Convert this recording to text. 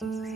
Bye.